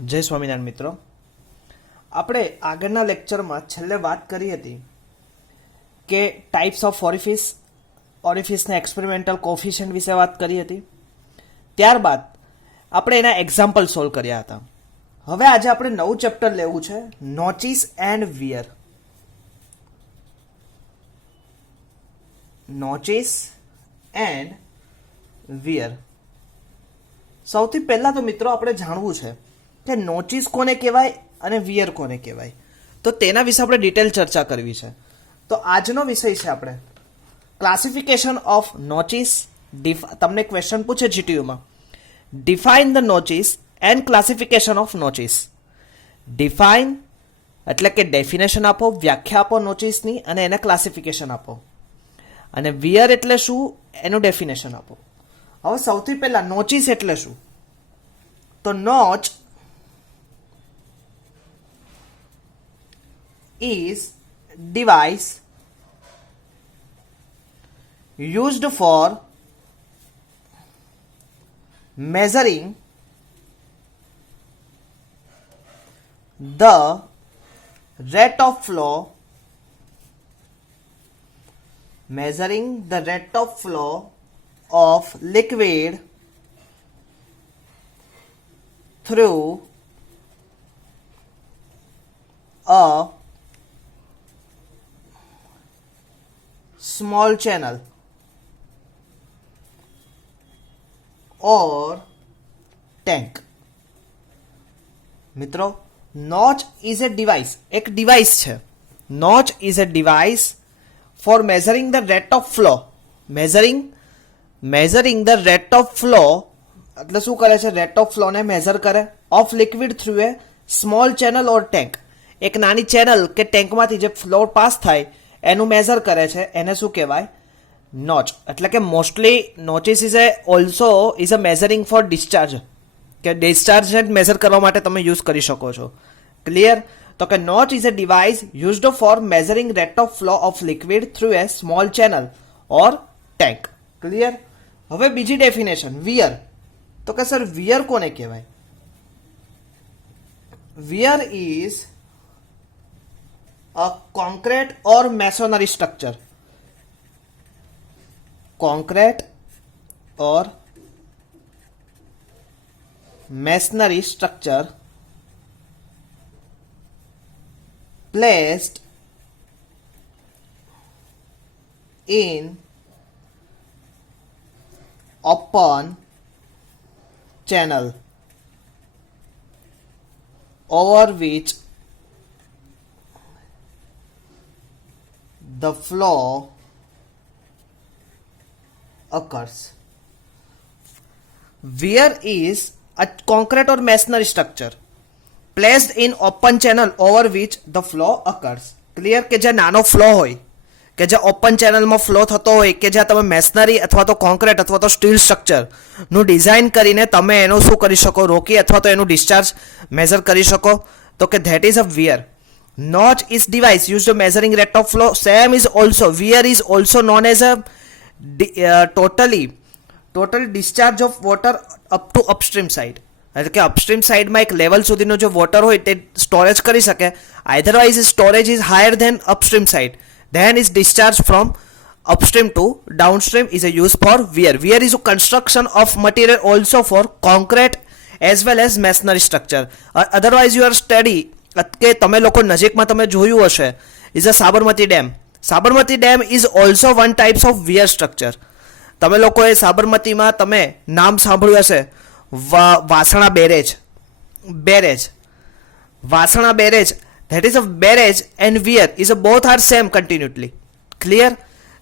જય સ્વામિનારાયણ મિત્રો, આપણે આગળના લેક્ચરમાં છેલ્લે વાત કરી હતી કે ટાઈપ્સ ઓફ ઓરિફિસના એક્સપેરિમેન્ટલ કોફિશિયન્ટ વિશે વાત કરી હતી. ત્યારબાદ આપણે એના એક્ઝામ્પલ સોલ્વ કર્યા હતા. હવે આજે આપણે નવું ચેપ્ટર લેવું છે, notches and weir. Notches and weir. સૌથી પહેલા તો મિત્રો આપણે જાણવું છે કે નોચિસ કોને કહેવાય અને વિયર કોને કહેવાય. તો તેના વિશે આપણે ડિટેલ ચર્ચા કરવી છે. તો આજનો વિષય છે આપણે ક્લાસિફિકેશન ઓફ નોચિસ. તમને ક્વેશ્ચન પૂછે જીટીયુમાં, define the notches and classification of notches. Define એટલે કે ડેફિનેશન આપો, વ્યાખ્યા આપો નોચિસની, અને એને ક્લાસિફિકેશન આપો. અને વિયર એટલે શું એનું ડેફિનેશન આપો. હવે સૌથી પહેલા નોચિસ એટલે શું? તો notch is device used for measuring the rate of flow of liquid through a small channel or tank. મિત્રો, નોચ ઇઝ એ ડિવાઇસ, એક ડિવાઇસ છે. Notch is a device for measuring the rate of flow. Measuring the rate of flow એટલે શું કરે છે? Rate of ફ્લોને measure કરે of liquid through a small channel or tank. એક નાની ચેનલ કે ટેન્કમાંથી જે ફ્લો પાસ થાય એનું મેઝર કરે છે, એને શું કહેવાય? નોચ. એટલે કે mostly notches is a measuring for discharge, કે ડિસ્ચાર્જ મેઝર કરવા માટે તમે યુઝ કરી શકો છો. ક્લિયર? તો કે notch is a device used four measuring rate of flow of liquid through a small channel or tank. Clear? હવે બીજી ડેફિનેશન, વિયર. તો કે સર વિયર કોને કહેવાય? Weir is a concrete or masonry structure. Concrete or masonry structure placed in open channel over which the flow occurs. Weir is a concrete or masonry structure placed in open channel over which the flow occurs. Clear? કે જે નાનો flow હોય, કે જે open ચેનલમાં flow થતો હોય, કે જ્યાં તમે મેશનરી અથવા તો કોન્ક્રીટ અથવા તો સ્ટીલ સ્ટ્રક્ચરનું ડિઝાઇન કરીને તમે એનું શું કરી શકો? રોકી અથવા તો એનું ડિસ્ચાર્જ મેઝર કરી શકો. તો કે that is a weir. Notch is device used for measuring rate of flow. Same is also, weir is also known as a total discharge of water up to upstream side. એટલે કે upstream સાઇડમાં એક level સુધીનો જે water હોય તે storage કરી શકે. Otherwise storage is higher than upstream side, then is discharge from upstream to downstream is a use for weir. Weir is a construction of material also for concrete as well as masonry structure. Otherwise your study કે તમે લોકો નજીકમાં તમે જોયું હશે is a Sabarmati dam. Sabarmati dam is also one types of weir structure. તમે લોકોએ સાબરમતીમાં તમે નામ સાંભળ્યું હશે, Vasna barrage. Vasna barrage, that is a barrage and weir is a both are same continuously. Clear?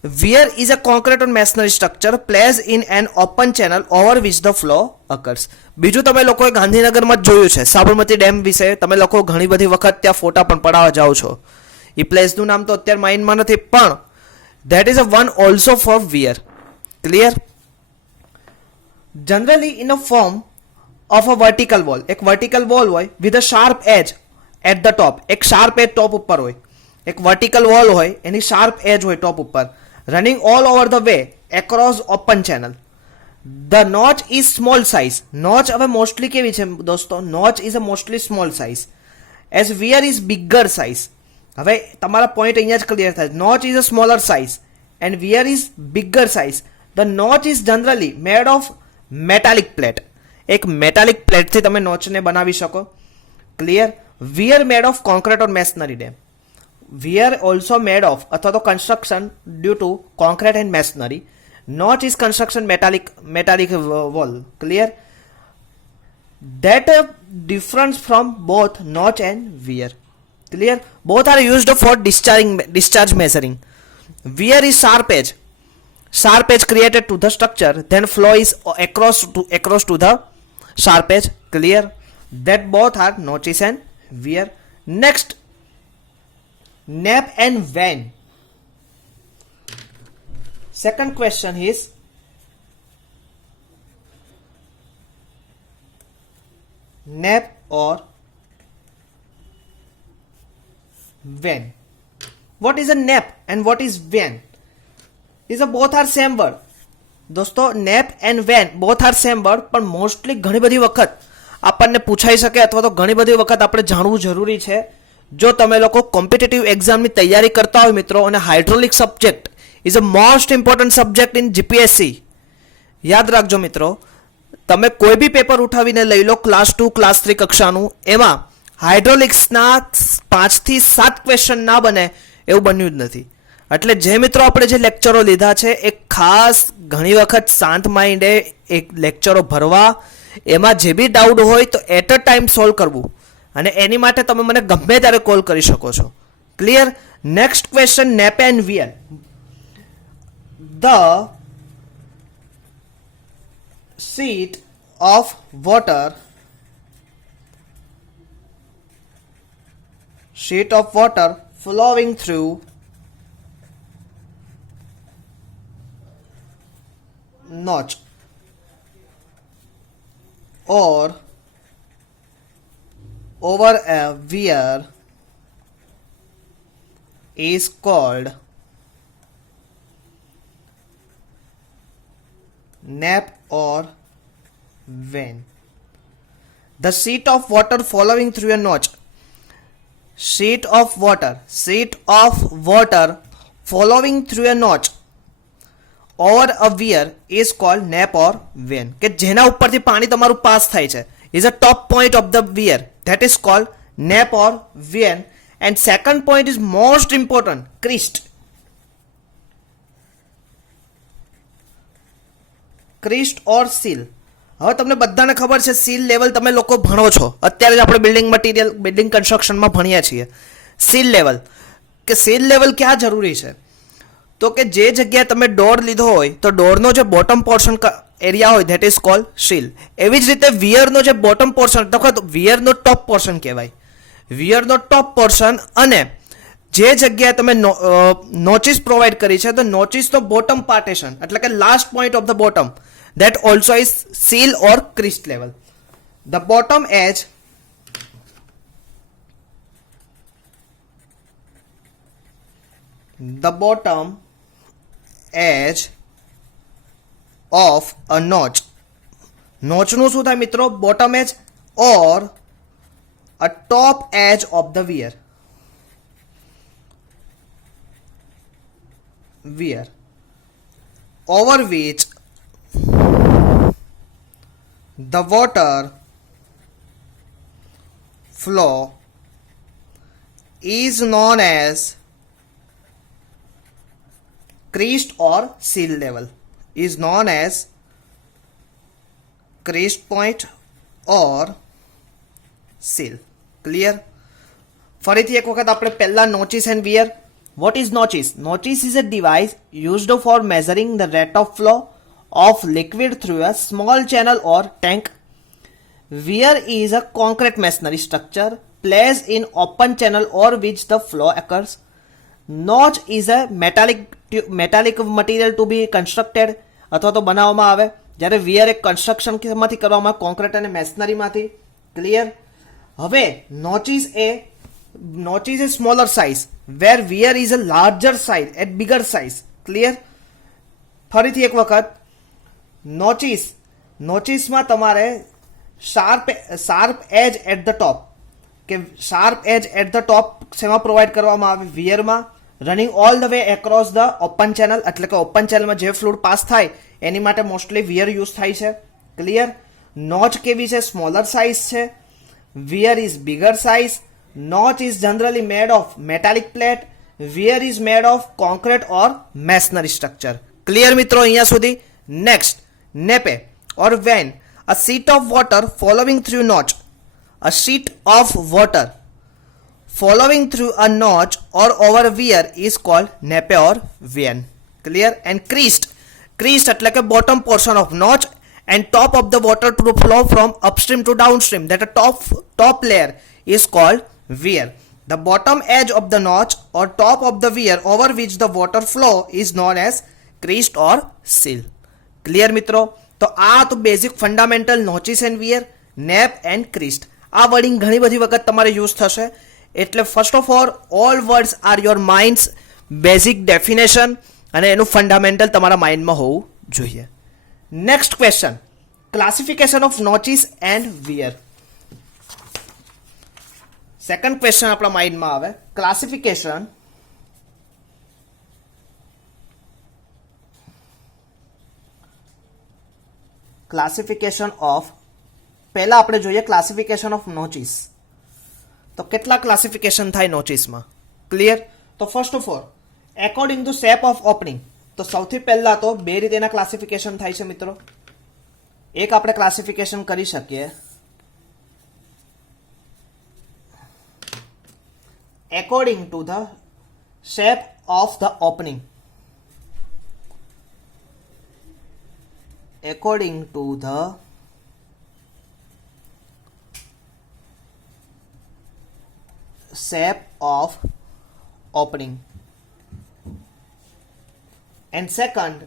Weir is a concrete or masonry structure placed in an open channel over which the flow occurs. બીજું તમે લોકોએ ગાંધીનગરમાં જ જોયું છે Sabarmati dam વિશે. તમે લોકો ઘણી બધી વખત ત્યાં ફોટા પણ પડાવવા જાઓ છો. એ પ્લેસનું નામ તો અત્યારે માઇન્ડમાં નથી, પણ that is a one also for weir. Clear? Generally in a form of a vertical wall. એક વર્ટિકલ વોલ હોય with a sharp edge at the top. એક શાર્પ એજ ટોપ ઉપર હોય. એક વર્ટિકલ વોલ હોય, એની શાર્પ એજ હોય ટોપ ઉપર, running all over the way across open channel. The notch is small size. Notch હવે મોસ્ટલી કેવી છે દોસ્તો? Notch is a mostly small size as weir is bigger size. હવે તમારા પોઈન્ટ અહીંયા જ ક્લિયર થાય. Notch is a smaller size and weir is bigger size. The notch is generally made of metallic plate. એક metallic પ્લેટથી તમે નોચને બનાવી શકો. Clear. Weir made of concrete or masonry dam. Weir also made of અથવા તો construction due to concrete and masonry. Notch is construction metallic wall. Clear? That difference from both notch and wear. Clear? Both are used for discharge measuring. Wear is sharp edge. Sharp edge created to the structure, then flow is across to the sharp edge. Clear? That both are notches and wear. Next, nap and van. Second question is nap or van. What is a nap and what is van? Is a both are same word. દોસ્તો nappe and vein both are same word, પણ mostly ઘણી બધી વખત આપણને પૂછાઈ શકે અથવા તો ઘણી બધી વખત આપણે જાણવું જરૂરી છે. જો તમે લોકો કોમ્પિટિટિવ એક્ઝામની તૈયારી કરતા હોય મિત્રો, અને hydraulic subject is a most important subject in GPSC. યાદ રાખજો મિત્રો, તમે કોઈ બી પેપર ઉઠાવીને લઈ લો ક્લાસ 2 ક્લાસ 3 કક્ષાનું, એમાં હાઇડ્રોલિક્સના 5 થી 7 ક્વેશ્ચન ના બને એવું બન્યું જ નથી. એટલે જે મિત્રો આપણે જે લેક્ચરો લીધા છે એ ખાસ ઘણી વખત શાંત માઇન્ડે એક લેક્ચરો ભરવા, એમાં જે બી ડાઉટ હોય તો એટ અ ટાઈમ સોલ્વ કરવું, અને એની માટે તમે મને ગમે ત્યારે કોલ કરી શકો છો. Clear. Next question, nappe and weir. The sheet of water flowing through notch or over a weir is called nap or van. The sheet of water following through a notch. Sheet of water following through a notch over a weir is called nap or van. કે જેના ઉપરથી પાણી તમારું pass થાય છે is a top point of the weir, that is called nap or van. And second point is most important, crest. Crest or sill. હવે તમને બધાને ખબર છે સીલ લેવલ તમે લોકો ભણો છો, અત્યારે જ આપણે બિલ્ડિંગ કન્સ્ટ્રક્શનમાં ભણીએ છીએ સીલ લેવલ. કે સીલ લેવલ ક્યાં જરૂરી છે? તો કે જે જગ્યાએ તમે ડોર લીધો હોય તો ડોરનો જે બોટમ પોર્શન એરિયા હોય ધેટ ઇઝ કોલ્ડ સીલ. એવી જ રીતે વિયરનો જે બોટમ પોર્શન, તો વિયરનો ટોપ પોર્શન કહેવાય. વિયરનો ટોપ પોર્શન, અને જે જગ્યાએ તમે નોચિસ પ્રોવાઈડ કરી છે તો નોચિસનો બોટમ પાર્ટેશન એટલે કે last point of the bottom, that also is seal or crest level. The bottom edge of a notch. notch નું શું થાય મિત્રો? bottom edge or a top edge of the weir. Over which the water flow is known as crest or seal level. Is known as crest point or seal. Clear? ફરીથી એક વખત આપણે પહેલા notches and weir. What is notches? Notches is a device used for measuring the rate of flow of liquid through a small channel or tank. Weir is a concrete masonry structure placed in open channel or which the flow occurs. Notch is a metallic material to be constructed અથવા તો બનાવવામાં આવે, જ્યારે wear એક કન્સ્ટ્રક્શનમાંથી કરવામાં આવે, concrete અને મેસનરીમાંથી. Clear. હવે notches is smaller size where weir is a larger size at bigger size. Clear? ફરીથી એક વખત, નોચિસમાં તમારે sharp edge at the top, કે sharp edge at the top શેમાં પ્રોવાઈડ કરવામાં આવે? વિયરમાં. Running all the way across the open channel, એટલે કે ઓપન ચેનલમાં જે ફ્લુઇડ પાસ થાય એની માટે મોસ્ટલી વિયર યુઝ થાય છે. ક્લિયર? નોચ કેવી છે? સ્મોલર સાઇઝ છે. Weir is bigger size. Notch is generally made of metallic plate. Weir is made of concrete or masonry structure. Clear મિત્રો અહીંયા સુધી? Next, nappe or when a sheet of water following through notch, a sheet of water following through a notch or over weir is called nape or vein. Clear? And creased એટલે કે bottom portion of notch and top of the water to flow from upstream to downstream, that a top layer is called weir. The bottom edge of the notch or top of the weir over which the water flow is known as creased or seal. Clear મિત્રો? તો આ તો basic fundamental notches and weir, nappe and crest. આ wording ઘણી બધી વખત તમારે use થશે, એટલે first of all words are your minds basic definition, અને એનું ફંડામેન્ટલ તમારા માઇન્ડમાં હોવું જોઈએ. Next question, classification of notches and weir. Second question આપણા માઇન્ડમાં આવે, ક્લાસિફિકેશન ઓફ, પહેલા આપણે જોઈએ ક્લાસિફિકેશન ઓફ નોચિસ. તો કેટલા ક્લાસિફિકેશન થાય નોચિસમાં? ક્લિયર? તો first of all according to shape of opening. તો સૌથી પહેલા તો બે રીતે એના ક્લાસિફિકેશન થાય છે મિત્રો. એક આપણે ક્લાસિફિકેશન કરી શકીએ according to the shape of the opening. According to the shape of opening. And second,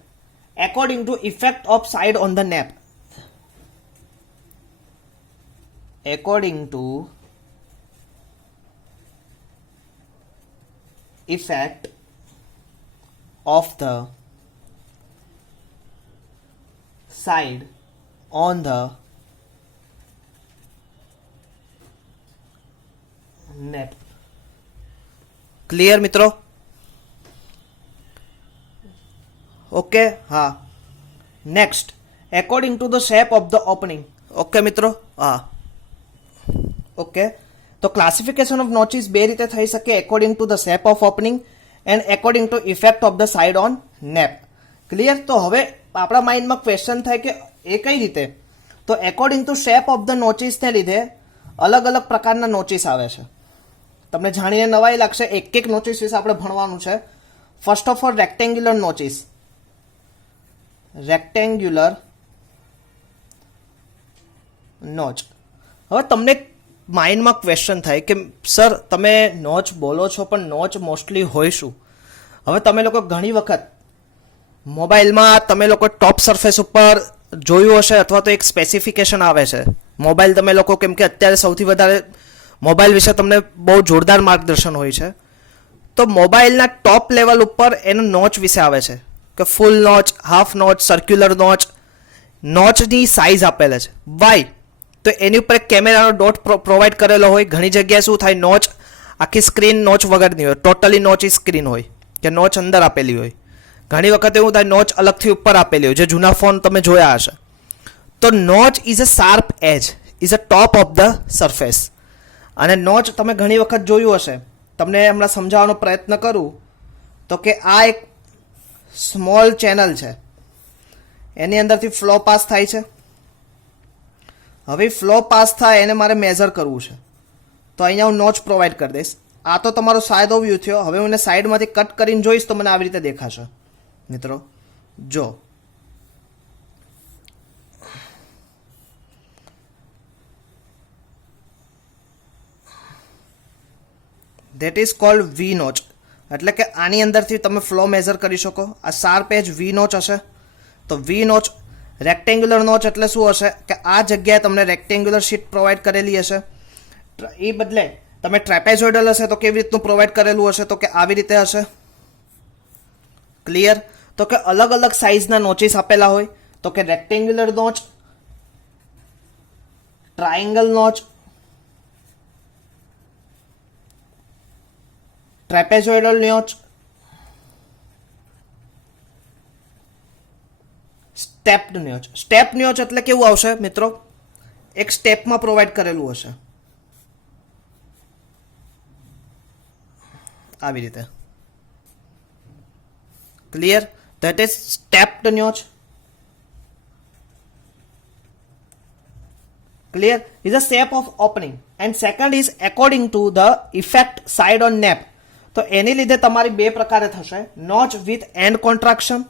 according to effect of side on the nape. According to effect of the side on the nape. Clear મિત્રો? Okay, હા. Next, according to the shape of the opening. Okay મિત્રો? હા, okay. તો classification of નોચિસ બે રીતે થઈ શકે, according to the shape of opening and according to effect of the side on nap. Clear? તો હવે આપણા માઇન્ડમાં ક્વેશ્ચન થાય કે એ કઈ રીતે? તો according to shape of the નોચિસને લીધે અલગ અલગ પ્રકારના નોચિસ આવે છે. તમને જાણીને નવાઈ લાગશે, એક એક નોચિસ વિશે આપણે ભણવાનું છે. First of all rectangular notches. Rectangular notch. હવે તમને માઇન્ડમાં ક્વેશ્ચન થાય કે સર તમે નોચ બોલો છો પણ નોચ મોસ્ટલી હોય શું? હવે તમે લોકો ઘણી વખત મોબાઈલમાં તમે લોકો ટોપ સરફેસ ઉપર જોયું હશે, અથવા તો એક સ્પેસિફિકેશન આવે છે મોબાઈલ. તમે લોકો કેમ કે અત્યારે સૌથી વધારે મોબાઈલ વિશે તમને બહુ જોરદાર માર્ગદર્શન હોય છે, તો મોબાઈલના ટોપ લેવલ ઉપર એનો નોચ વિશે આવે છે કે full notch, half notch, circular notch. નોચની સાઇઝ આપેલા છે. વાય? તો એની ઉપર એક કેમેરાનો ડોટ પ્રોવાઈડ કરેલો હોય. ઘણી જગ્યાએ શું થાય, નોચ આખી સ્ક્રીન નોચ વગરની હોય, ટોટલી નોચ સ્ક્રીન હોય કે નોચ અંદર આપેલી હોય. ઘણી વખત એવું થાય નોચ અલગથી ઉપર આપેલી હોય, જે જૂના ફોન તમે જોયા હશે. તો notch is a sharp edge, is a top of the surface. અને નોચ તમે ઘણી વખત જોયું હશે, તમને હમણાં સમજાવવાનો પ્રયત્ન કરું તો કે આ એક સ્મોલ ચેનલ છે, એની અંદરથી ફ્લો પાસ થાય છે. હવે ફ્લો પાસ થાય એને મારે મેઝર કરવું છે, તો અહીંયા હું નોચ પ્રોવાઈડ કરી દઈશ. આ તો તમારો સાદો વ્યૂ થયો. હવે હું એને સાઈડમાંથી કટ કરીને જોઈશ તો મને આવી રીતે દેખાશે મિત્રો. જો that is called V notch. એટલે કે આની અંદરથી તમે ફ્લો મેઝર કરી શકો. આ શાર્પ એજ વી નોચ હશે. તો વી નોચ. રેક્ટેન્ગ્યુલર નોચ એટલે શું હશે કે આ જગ્યાએ તમને રેક્ટેન્ગ્યુલર શીટ પ્રોવાઈડ કરેલી હશે. એ બદલે તમે ટ્રેપેઝોઇડલ હશે તો કેવી રીતનું પ્રોવાઈડ કરેલું હશે, તો કે આવી રીતે હશે. ક્લિયર? તો કે અલગ અલગ સાઇઝના નોચિસ આપેલા હોય. તો કે rectangular notch, triangle notch, trapezoidal notch, stepped notch. Step notch એટલે કેવું આવશે મિત્રો? એક સ્ટેપમાં પ્રોવાઈડ કરેલું હશે આવી રીતે. Clear? That is stepped notch. Clear? Is a shape of opening. And second is according to the effect side on nap. તો એની લીધે તમારી બે પ્રકારે થશે. Notch with end contraction,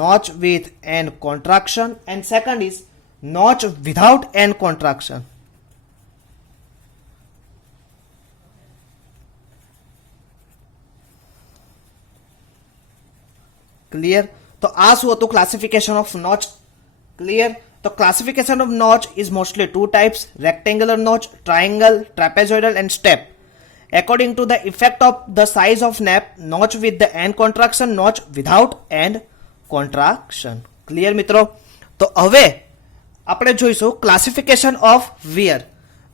notch with end contraction, and second is notch without end contraction. Clear? તો આ શું હતું? Classification of notch. ક્લિયર? તો classification of notch is mostly two types: rectangular notch, triangle, trapezoidal and step. According to the effect of the size of nap, notch with the end contraction, notch without end contraction. Clear મિત્રો? તો હવે આપણે જોઈશું classification of weir.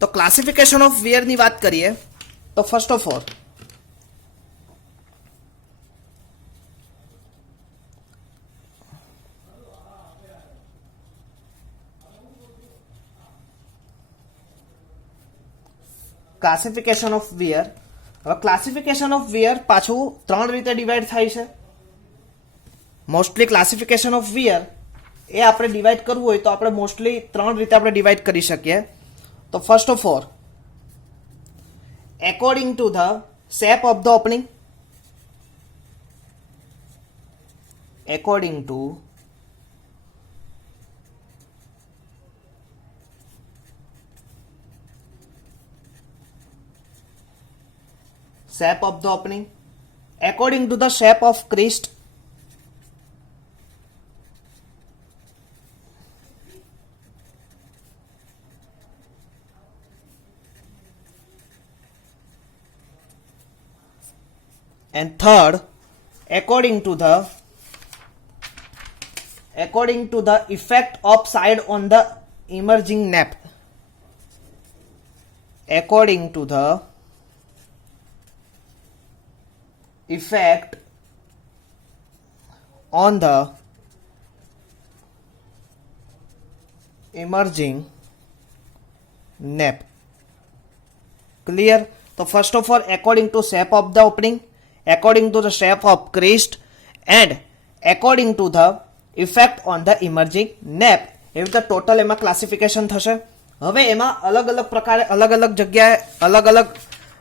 તો classification of વિયરની વાત કરીએ તો first of all classification of weir. હવે ક્લાસિફિકેશન ઓફ વિયર પાછું ત્રણ રીતે ડિવાઈડ થાય છે. મોસ્ટલી ક્લાસિફિકેશન ઓફ વિયર એ આપણે ડિવાઈડ કરવું હોય તો આપણે મોસ્ટલી ત્રણ રીતે આપણે ડિવાઈડ કરી શકીએ. તો first of all according to the shape of the opening, according two shape of the opening, according to the shape of crest, and third according to the effect of side on the emerging nap, according to the effect on the emerging nap. Clear? So first of all, according to shape of the opening, according to the shape of crest, and according to the effect on the emerging nap. એવી રીતે total એમાં classification થશે. હવે એમાં અલગ અલગ પ્રકારે અલગ અલગ જગ્યાએ અલગ અલગ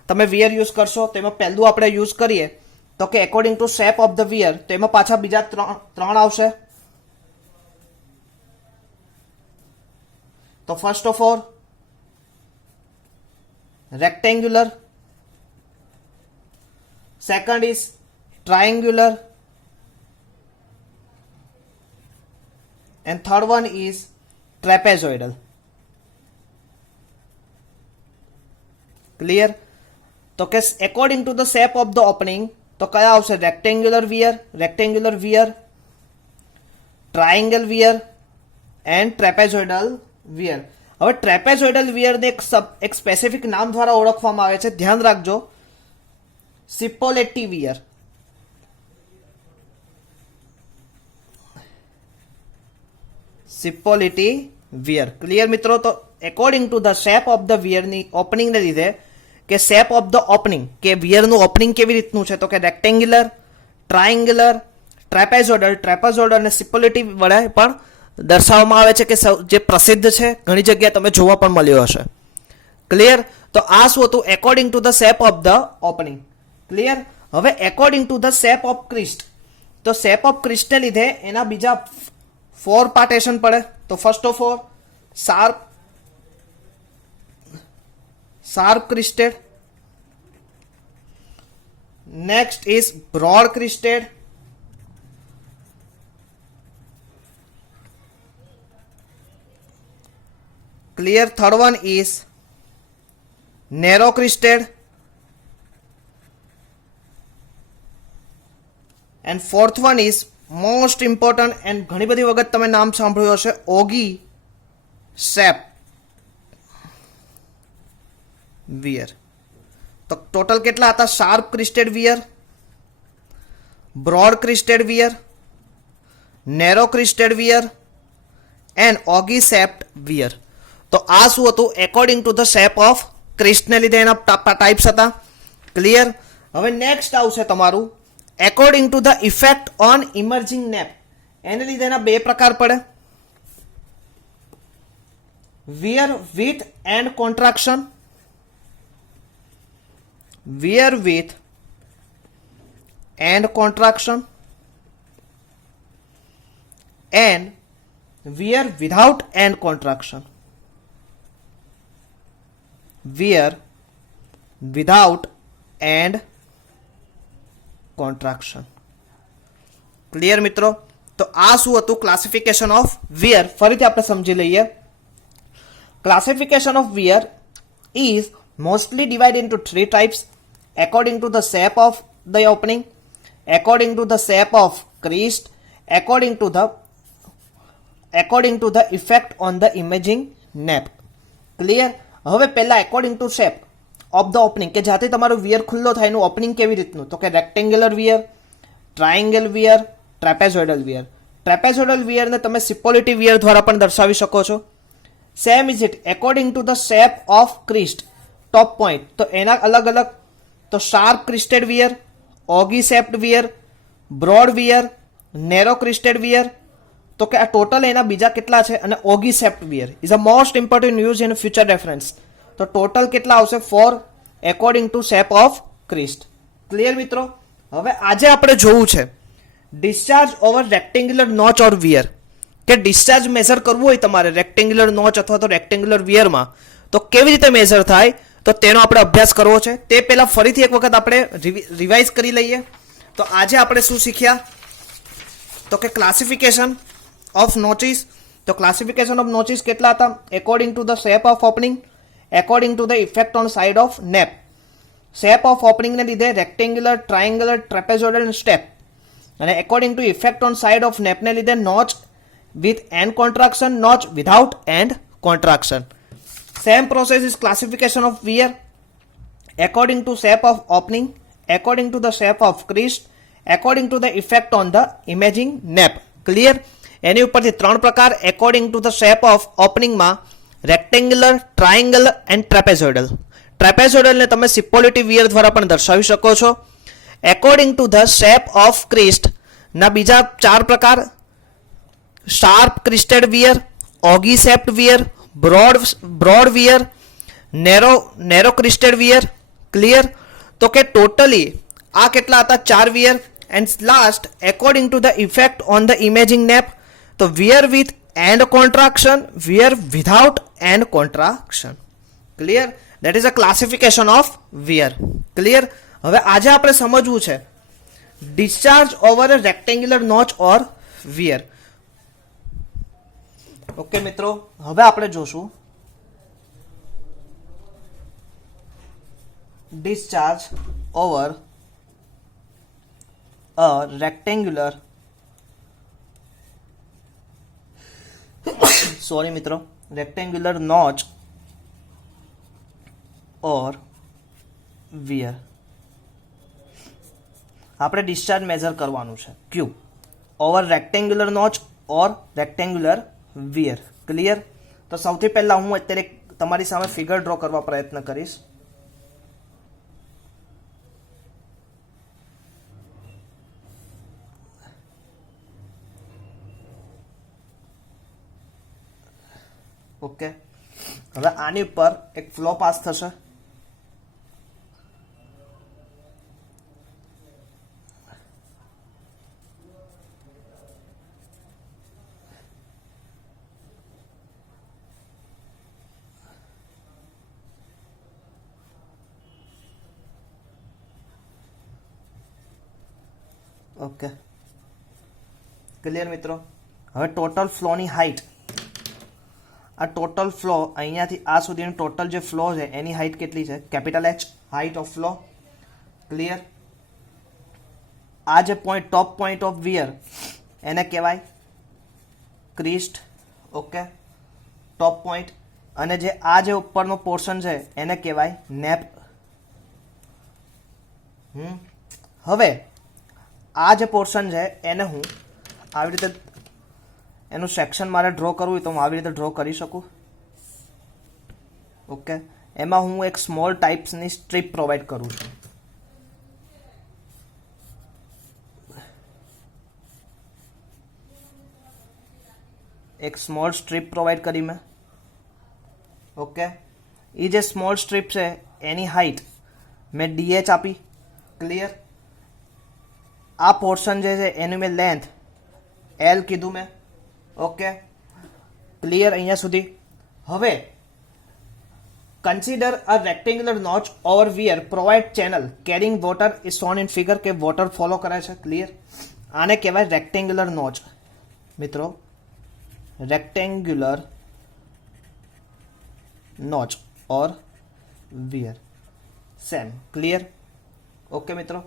તમે વિયર યુઝ કરશો. તો એમાં પહેલું આપણે યુઝ કરીએ તો કે according to shape of the weir. તો એમાં પાછા બીજા ત્રણ આવશે. તો first of all rectangular, second is triangular, and third one is trapezoidal. Clear? તો કે according to the shape of the opening તો કયા આવશે? Rectangular weir, triangle weir and trapezoidal weir. હવે ટ્રેપેઝોઇડલ વિયરને એક સ્પેસિફિક નામ દ્વારા ઓળખવામાં આવે છે. ધ્યાન રાખજો, Cipolletti weir. Cipolletti weir. Clear મિત્રો? તો according to the shape of the વિયરની ઓપનિંગને લીધે કે શેપ ઓફ ધ ઓપનિંગ કે વિયરનું ઓપનિંગ કેવી રીતનું છે તો કે રેક્ટેંગ્યુલર, ટ્રાયંગ્યુલર, ટ્રેપેઝોઇડલ અને સિપોલિટી વડે પણ દર્શાવવામાં આવે છે કે જે પ્રસિદ્ધ છે, ઘણી જગ્યાએ તમે જોવા પણ મળ્યો હશે. ક્લિયર? તો આ શું હતું? According to the shape of the opening. Clear? હવે according to the shape of crest. તો શેપ ઓફ ક્રિસ્ટને લીધે એના બીજા 4 પાર્ટેશન પડે. તો first of all sharp crested, next is broad crested, clear. Third one is narrow crested, fourth one is most important and ઘણી બધી વખત તમે નામ સાંભળ્યું હશે, ઓગી સેપ વિયર. તો ટોટલ કેટલા હતા? Sharp crested weir, broad crested weir, narrow crested weir and ogee shaped weir. તો આ શું હતું? According to the shape of ક્રિસ્ટને લીધે એના ટાઈપ્સ હતા. ક્લિયર? હવે નેક્સ્ટ આવશે તમારું according to the effect on emerging nappe. એને લીધે એના બે પ્રકાર પડે, weir with end contraction, weir with end contraction and weir without end contraction. Weir without end contraction. Clear મિત્રો? તો આ શું હતું? Classification of weir. ફરીથી આપણે સમજી લઈએ. Classification of weir is mostly divided into three types according to the shape of the opening, according to the shape of crease, according to the effect on the imaging nape. Clear? હવે પહેલા according to shape of the opening, કે જાતે તમારું wear ખુલ્લો થાય એનું opening કેવી રીતનું? તો કે rectangular weir, triangle weir, trapezoidal weir. Trapezoidal વિયરને તમે સિપોલિટી વિયર દ્વારા પણ દર્શાવી શકો છો. Same is it according to the shape of crest top point. તો એના અલગ અલગ, તો sharp crested weir, ogee shaped weir, broad weir, narrow crested weir. તો કે આ ટોટલ એના બીજા કેટલા છે? અને ogee shaped weir is a most important use in future reference. તો ટોટલ કેટલા આવશે? 4 according to shape of crest. Clear મિત્રો? હવે આજે આપણે જોવું છે discharge over rectangular notch or weir. કે ડિસ્ચાર્જ મેઝર કરવું હોય તમારે રેક્ટેંગ્યુલર નોચ અથવા તો રેક્ટેંગ્યુલર વિયરમાં, તો કેવી રીતે મેઝર થાય, તો તેનો આપણે અભ્યાસ કરવો છે. તે પહેલા ફરીથી એક વખત આપણે રિવાઇઝ કરી લઈએ. તો આજે આપણે શું શીખ્યા? તો કે ક્લાસિફિકેશન ઓફ નોચિસ. તો ક્લાસિફિકેશન ઓફ નોચિસ કેટલા હતા? According to the shape of opening, according to the effect on side of nappe. Shape of ઓપનિંગને લીધે રેક્ટેંગ્યુલર, ટ્રાયેંગ્યુલર, ટ્રેપેઝોઇડલ અને સ્ટેપ. અને according to effect on side of નેપને લીધે notch with end contraction, notch without end contraction. Same process is classification of wear according to shape of opening, according to the shape of crease, according to the effect on the imaging nape. Clear? એની ઉપરથી ત્રણ પ્રકાર according to the shape of opening માં rectangular, triangular and trapezoidal. Trapezoidal ને તમે Cipolletti weir દ્વારા પણ દર્શાવી શકો છો. according to the shape of crease ના બીજા ચાર પ્રકાર, sharp crested weir, ogee shaped weir, broad weir, narrow crested weir. Clear? તો કે ટોટલી આ કેટલા હતા? 4 weir. And last according to the effect on the imaging nappe, તો weir with end contraction, weir without end contraction. Clear? That is a classification of weir. Clear? હવે આજે આપણે સમજવું છે discharge over a rectangular notch or weir. Okay મિત્રો, હવે આપણે જોશું discharge over a rectangular sorry મિત્રો રેક્ટેંગ્યુલર નોચ ઓર વિયર. આપણે ડિસ્ચાર્જ મેઝર કરવાનું છે ક્યુ ઓવર રેક્ટેંગ્યુલર નોચ ઓર રેક્ટેંગ્યુલર વિયર. ક્લિયર? તો સૌથી પહેલા હું અત્યારે તમારી સામે ફિગર ડ્રો કરવા પ્રયત્ન કરીશ. ઓકે, હવે આની ઉપર એક ફ્લો પાસ થશે. ઓકે, ક્લિયર મિત્રો? હવે ટોટલ ફ્લોની હાઇટ, આ ટોટલ ફ્લો અહીંયાથી આ સુધીનો ટોટલ જે ફ્લો છે એની હાઇટ કેટલી છે? Capital H, height of flow. Clear? આ જે point top point of weir એને કહેવાય ક્રિસ્ટ. ઓકે, ટોપ પોઈન્ટ. અને જે આ જે ઉપરનો પોર્શન છે એને કહેવાય નેપ. હવે આ જે પોર્શન છે એને હું આવી રીતે એનું સેક્શન મારે ડ્રો કરવું હોય તો હું આવી રીતે ડ્રો કરી શકું. ઓકે, એમાં હું એક સ્મોલ ટાઈપ્સની સ્ટ્રીપ પ્રોવાઈડ કરું છું. એક સ્મોલ સ્ટ્રીપ પ્રોવાઈડ કરી મેં. ઓકે, એ જે સ્મોલ સ્ટ્રીપ છે એની હાઈટ મેં DH આપી. ક્લિયર. આ પોર્શન જે છે એની મેં લેન્થ L કીધું મેં. ઓકે, ક્લિયર અહીંયા સુધી. હવે consider a rectangular notch over weir provide channel carrying water is shown in figure, કે વોટર ફોલો કરે છે. ક્લિયર. આને કહેવાય રેક્ટેંગ્યુલર નોચ મિત્રો, rectangular notch or weir same. Clear. Okay મિત્રો,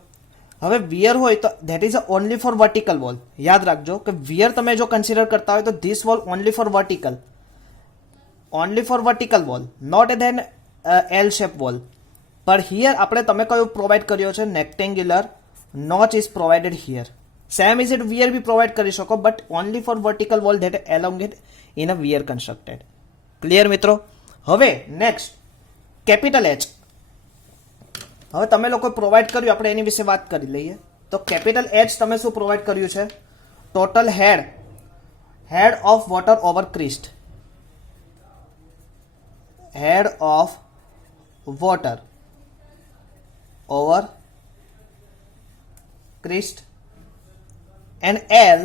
હવે વિયર હોય તો that is only for vertical wall. યાદ રાખજો કે વિયર તમે જો કન્સિડર કરતા હોય તો this wall only for vertical, only for vertical wall, not a then L shape wall. પર હિયર આપણે તમે કયું પ્રોવાઈડ કર્યો છે, rectangular notch is provided here. Same is it weir be provide કરી શકો, but only for vertical wall that elongate in a weir constructed. Clear મિત્રો. હવે નેક્સ્ટ કેપિટલ એચ. હવે તમે લોકો પ્રોવાઈડ કર્યું, આપણે એની વિશે વાત કરી લઈએ. તો કેપિટલ એચ તમે શું પ્રોવાઈડ કર્યું છે? Total head of water over crest, head of water over crest and L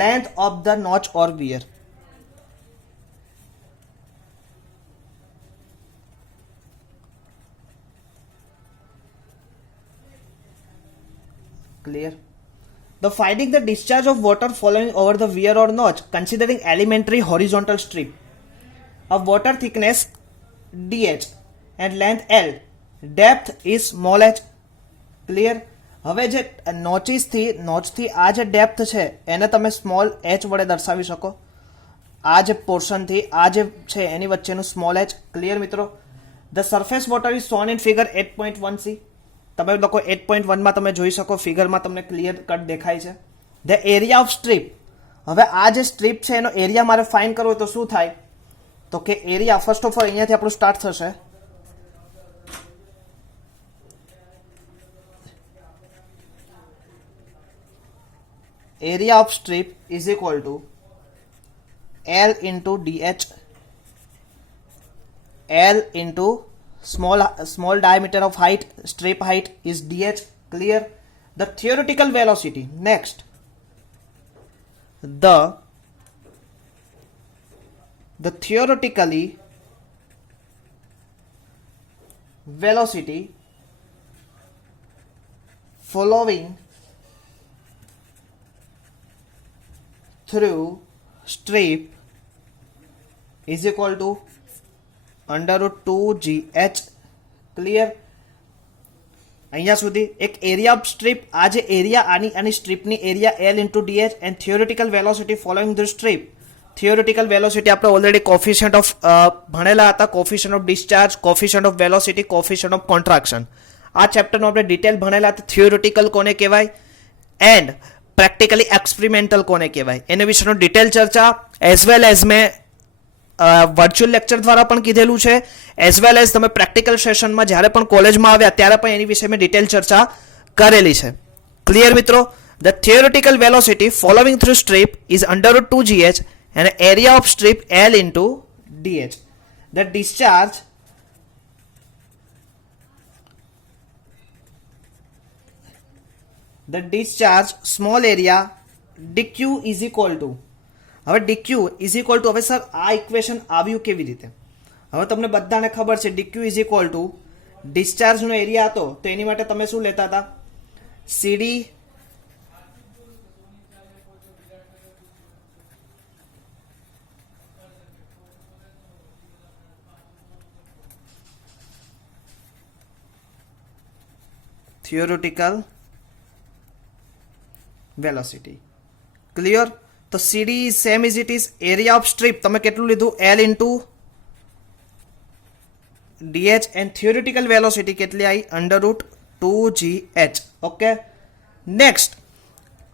length of the notch or weir. Clear. The finding the discharge of water following over the weir or notch considering elementary horizontal strip of water thickness DH and length L, depth is small h. Clear. હવે જે નોચથી આ જે depth છે એને તમે small H વડે દર્શાવી શકો. આ જે પોર્શનથી આ જે છે એની વચ્ચેનું સ્મોલ એચ. ક્લિયર મિત્રો. The surface water is shown in figure 8.1c. તમે લોકો 8.1માં તમે જોઈ શકો, ફિગરમાં તમને ક્લિયર કટ દેખાય છે. The area of strip. હવે આ જે સ્ટ્રીપ છે એનો એરિયા મારે ફાઇન્ડ કરવો તો શું થાય? તો કે એરિયા ફર્સ્ટ ઓફ ઓલ અહીંયાથી આપણું સ્ટાર્ટ થશે. Area of strip is equal to L into DH, L into small diameter of height, strip height is DH. Clear. The theoretical velocity. Next, the theoretically velocity following through strip is equal to under root 2gh. Clear. અહીંયા સુધી એક area of strip, આ જે area આની સ્ટ્રીપની area L into DH and theoretical velocity following the strip. Theoretical velocity આપણે already coefficient of ભણેલા હતા, coefficient of discharge, coefficient of velocity, coefficient of contraction. આ ચેપ્ટરનો આપણે ડિટેલ ભણેલા હતા. થિયોરિટિકલ કોને કહેવાય એન્ડ પ્રેક્ટિકલી એક્સપેરિમેન્ટલ કોને કહેવાય એના વિશેનો ડિટેલ ચર્ચા એઝ વેલ એઝ મેં વર્ચ્યુઅલ લેક્ચર દ્વારા પણ કીધેલું છે, એઝ વેલ એઝ તમે પ્રેક્ટિકલ સેશનમાં જ્યારે પણ કોલેજમાં આવ્યા ત્યારે પણ એની વિશે મેં ડિટેલ ચર્ચા કરેલી છે. ક્લિયર મિત્રો. The theoretical velocity following through strip is under route 2gh and area of strip L into DH. The discharge small area dq is equal to, હવે dq is equal to, હવે sir આ equation આવ્યું કેવી રીતે? હવે તમને બધાને ખબર છે dq is equal to ડિસ્ચાર્જનો એરિયા હતો તો એની માટે તમે શું લેતા હતા? CD theoretical velocity. ક્લિયર? તો CD is same is it is area of strip તમે કેટલું લીધું L into DH and theoretical velocity કેટલી આવી √2gh. ઓકે, નેક્સ્ટ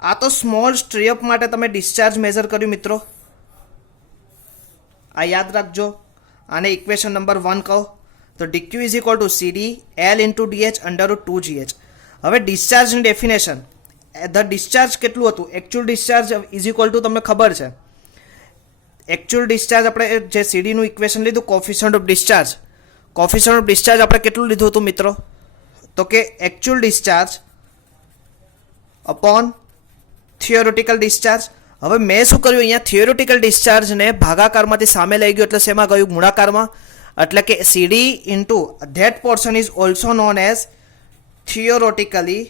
આ તો સ્મોલ સ્ટ્રીપ માટે તમે ડિસ્ચાર્જ મેઝર કર્યું મિત્રો, આ યાદ રાખજો. આને ઇક્વેશન નંબર 1 કહો. તો dq is equal two CD L into DH √2gh. હવે ડિસ્ચાર્જની ડેફિનેશન, ધ ડિસ્ચાર્જ કેટલું હતું? Actual discharge is equal two તમને ખબર છે, એકચ્યુઅલ ડિસ્ચાર્જ આપણે જે સીડીનું ઇક્વેશન લીધું coefficient of discharge, coefficient of discharge આપણે કેટલું લીધું હતું મિત્રો? તો કે actual discharge upon theoretical discharge. હવે મેં શું કર્યું અહીંયા થિયોરિટિકલ ડિસ્ચાર્જને ભાગાકારમાંથી સામે લઈ ગયું એટલે શેમાં ગયું? ગુણાકારમાં. એટલે કે CD into that portion is also known as theoretically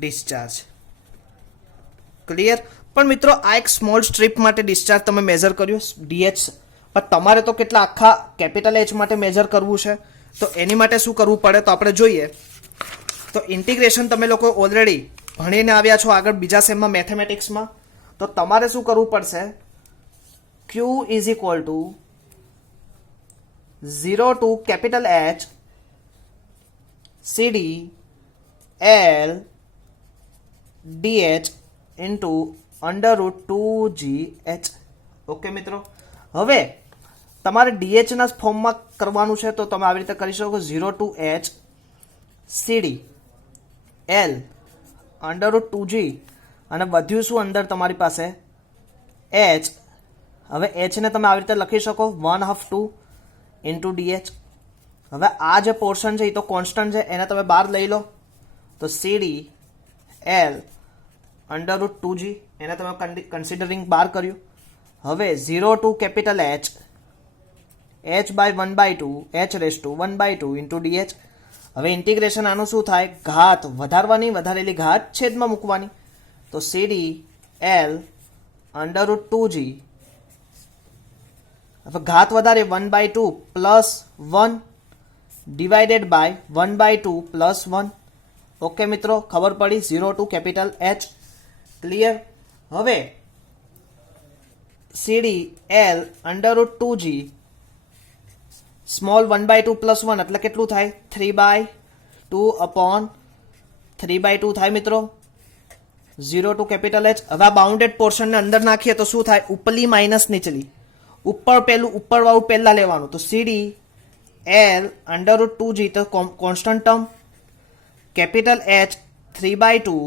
discharge. Clear? પણ મિત્રો આ એક સ્મોલ સ્ટ્રીપ માટે ડિસ્ચાર્જ તમે મેઝર કર્યું ડીએચ, પણ તમારે તો કેટલા આખા કેપિટલ એચ માટે મેઝર કરવું છે. તો એની માટે શું કરવું પડે તો આપણે જોઈએ. તો ઇન્ટિગ્રેશન તમે લોકો ઓલરેડી ભણીને આવ્યા છો આગળ બીજા સેમમાં મેથેમેટિક્સમાં. તો તમારે શું કરવું પડશે? Q is equal to 0 to capital H CD L dh into √2gh. Okay મિત્રો, હવે તમારે ડીએચના ફોર્મમાં કરવાનું છે તો તમે આવી રીતે કરી શકો 0 two H CD L √2g અને વધ્યું શું અંદર તમારી પાસે એચ. હવે એચને તમે આવી રીતે લખી શકો 1/2 ઇન્ટુ ડીએચ. હવે આ જે પોર્શન છે એ તો કોન્સ્ટન્ટ છે, એને તમે બહાર લઈ લો. તો સીડી એલ √2g એને તમે કન્સિડરિંગ બહાર કર્યું. હવે 0 to capital H h by 1/2 h⁻1/2 into dh. હવે ઇન્ટિગ્રેશન આનું શું થાય? ઘાત વધારવાની, વધારેલી ઘાત છેદમાં મૂકવાની. તો સીડી એલ √2g. હવે ઘાત વધારે 1/2 plus 1 divided by 1/2 plus 1. Okay મિત્રો, ખબર પડી? 0 ટુ કેપિટલ એચ. ક્લિયર? હવે સીડી એલ √2g સ્મોલ 1/2 પ્લસ 1 એટલે કેટલું થાય? 3/2 અપોન 3/2 થાય મિત્રો. 0 ટુ કેપિટલ એચ. હવે આ બાઉન્ડેડ પોર્શનને અંદર નાખીએ તો શું થાય? ઉપરલી માઇનસ નીચલી. ઉપર પેલું ઉપરવાળું પહેલા લેવાનું. તો સીડી એલ √2g તો કોન્સ્ટન્ટ ટર્મ, કેપિટલ એચ 3/2